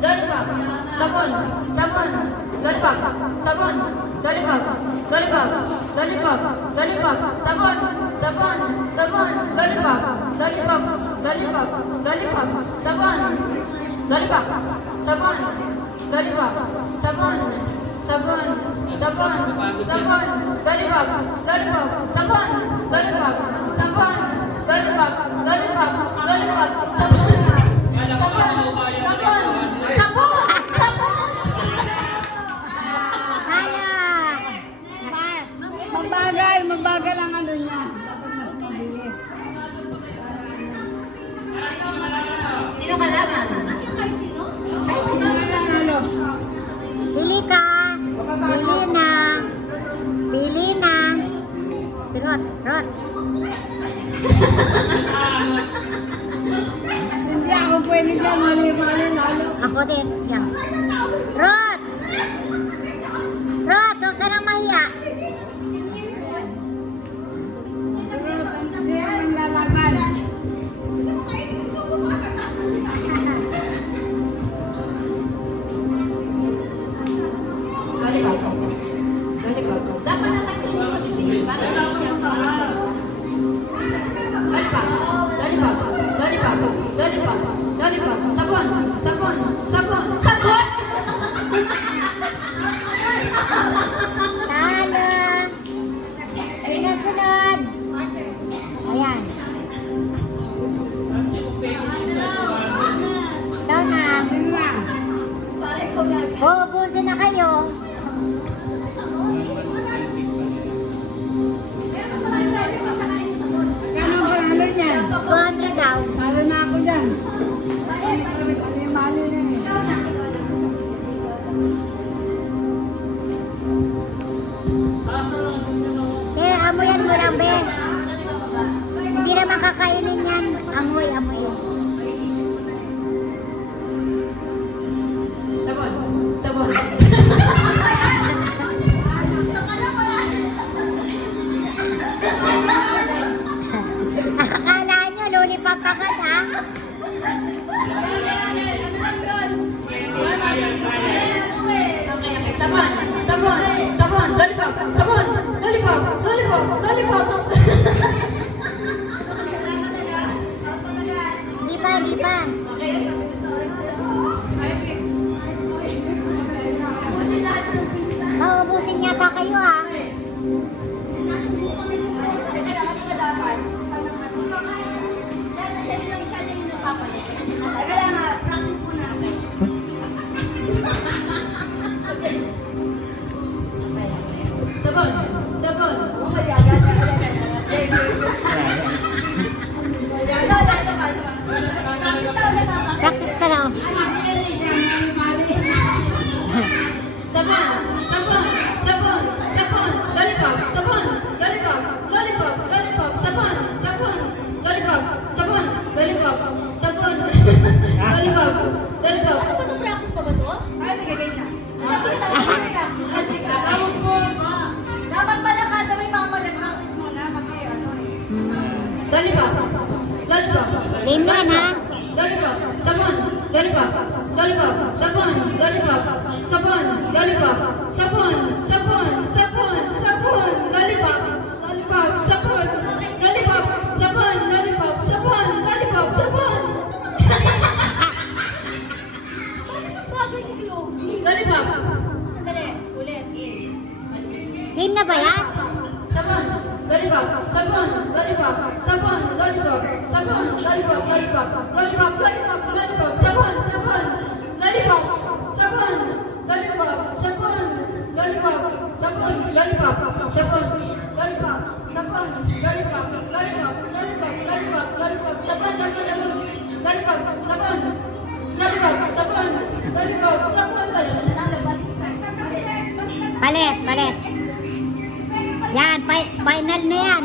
lollipop, sabon, sabon, lollipop, sabon, lollipop, lollipop, lollipop, lollipop, sabon, sabon, sabon, lollipop, lollipop, lollipop, lollipop, sabon, lollipop, sabon, lollipop, sabon, sabon, sabon, sabon, lollipop, lollipop, sabon, lollipop, sabon, lollipop, lollipop, lollipop, sabon, sabon, sabon, sabon, sabon. Hala! Mabagal ang ano niya. Dapat mas mabilis. Sino kalaban? Kahit sino? Kahit sino? Ano? Pili ka! Pili na! Pili na! Si Rod! Rod! Hindi ako pwede dyan. Mali-mali lalo. Ako din. Yan. Rod! Rod! Huwag ka nang mahiya. Siya ang lalaban. Lollipop. Lollipop. Dapat natakil mo sa bibig para hindi siya umarap. Lollipop. Lollipop. Lollipop. Lollipop. Lollipop. Sabon. Sabon. Sabon. Sabon! Talo! Sunod-sunod! Ayan. Ikaw na. Yun lang. Uubusin na kayo. Gano'n ba ano niyan? 200 daw. Talo na ako dyan. Mali-mali na eh. Eh, amoyan mo lang, be. Hindi naman kakainin yan. Amoy, amoy. Sabon. Sabon. Akala nyo, lollipop agad, ha? Okay, okay. Sabon. Sabon. Sabon. Lollipop. Sabon. Lollipop. Lollipop. Lollipop. Di pa, di pa. Maubusin yata kayo, ha? Sabon. Sabon. Practice ka lang. Sabon. Sabon. Sabon. Sabon. Lollipop. Sabon. Lollipop. Lollipop. Lollipop. Sabon. Sabon. Lollipop. Sabon. Lollipop. Sabon. Lollipop. Lollipop. Practice pa ba to? Ay, sige, game na. Dapat pala kada may practice muna kasi ano eh. Lollipop. Lollipop. Game na, ha? Lollipop. Sabon. Lollipop. Lollipop. Sabon. Lollipop. Sabon. Lollipop. Sabon. Sabon. Sabon. Sabon. Lollipop. Lollipop. Sabon. Lollipop. Sabon. Lollipop. Sabon. Lollipop. Sabon. Bagay ni Chloe. Lollipop. Sandali, ulit. Game na ba yan? Sabon. Lollipop. Sabon. Lollipop. Sabon. Lollipop. Sabon. Lollipop. Lollipop. Lollipop. Lollipop. Lollipop. Sabon. Sabon. Lollipop. Sabon. Lollipop. Sabon. Lollipop. Sabon. Lollipop. Sabon. Lollipop. Sabon. Lollipop. Lollipop. Lollipop. Lollipop. Lollipop. Sabon. Sabon. Sabon. Lollipop. Sabon. Lollipop. Sabon. Lollipop. Sabon. Palit, palit. Yan, final na yan.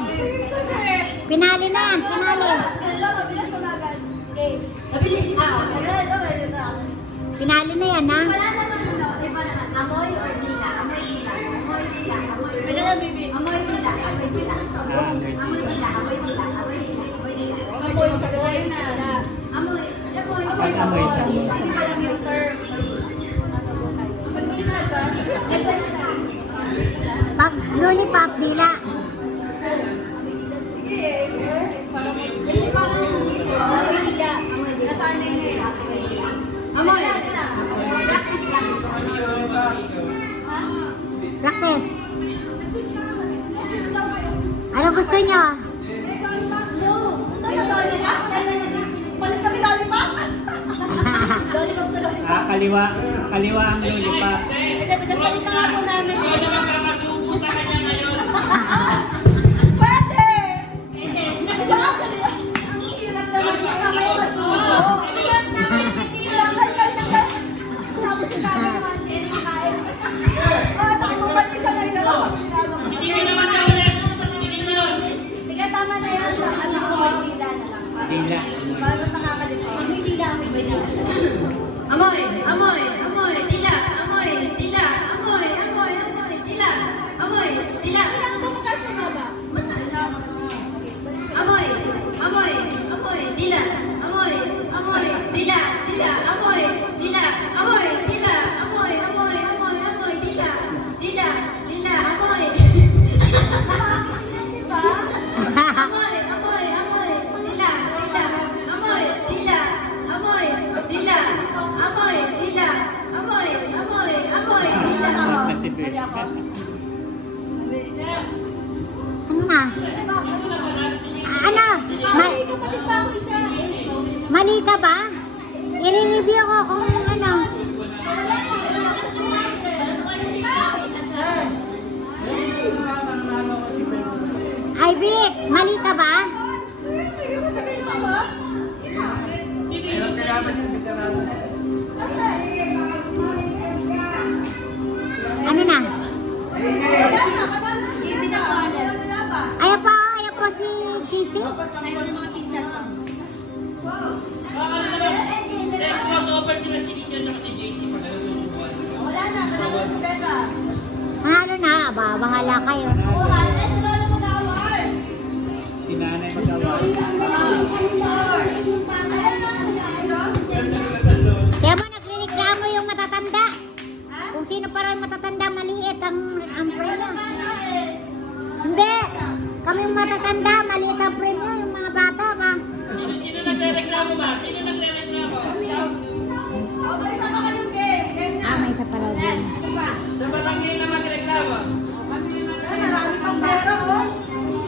Pinali na yan, pinali. Nabili. Pinali na yan, ha? Wala naman ano, di ba naman, amoy or dila? Amoy dila. Amoy dila. Amoy dila. Amoy dila. Amoy dila. Amoy dila. Amoy dila. Amoy dila. Amoy dila. Amoy sa boy na. Amoy. Amoy. Amoy. Dila. Amoy. Lollipop, dila. Kasi parang amoy dila. Amoy dila. Nasaan na yun eh? Amoy. Practice lang. Practice. Ano gusto nyo? Palit kami lollipop? Kaliwa ang lollipop. Pinagpalit na nga po namin. Pwede! Sige, tama na yan. Sa ano, dila na lang. Dila. Para sa kakalito. Amoy dila. Amoy dila. Amoy. Amoy. Amoy. Dila. Amoy. Dila. Amoy. Amoy. Amoy. Dila. Amoy. Dila. Amoy. Amoy. Amoy. Dila. Amoy. Amoy. Dila. Dila. Amoy. Dila. Amoy. Dila. Amoy. Amoy. Amoy. Amoy. Dila. Dila. Dila. Amoy. Amoy. Amoy. Amoy. Dila. Dila. Amoy. Dila. Amoy. Dila. Amoy. Dila. Amoy. Amoy. Amoy. Dila. Kasi babe. Ano na? Ano? Mali ka ba? I-review ko kung ano. Ivy, mali ka ba? Ano na? Ayaw po si JC? Crossover sila si Ninyo at si JC. Wala na, si Becca. Ano na? Bahala kayo.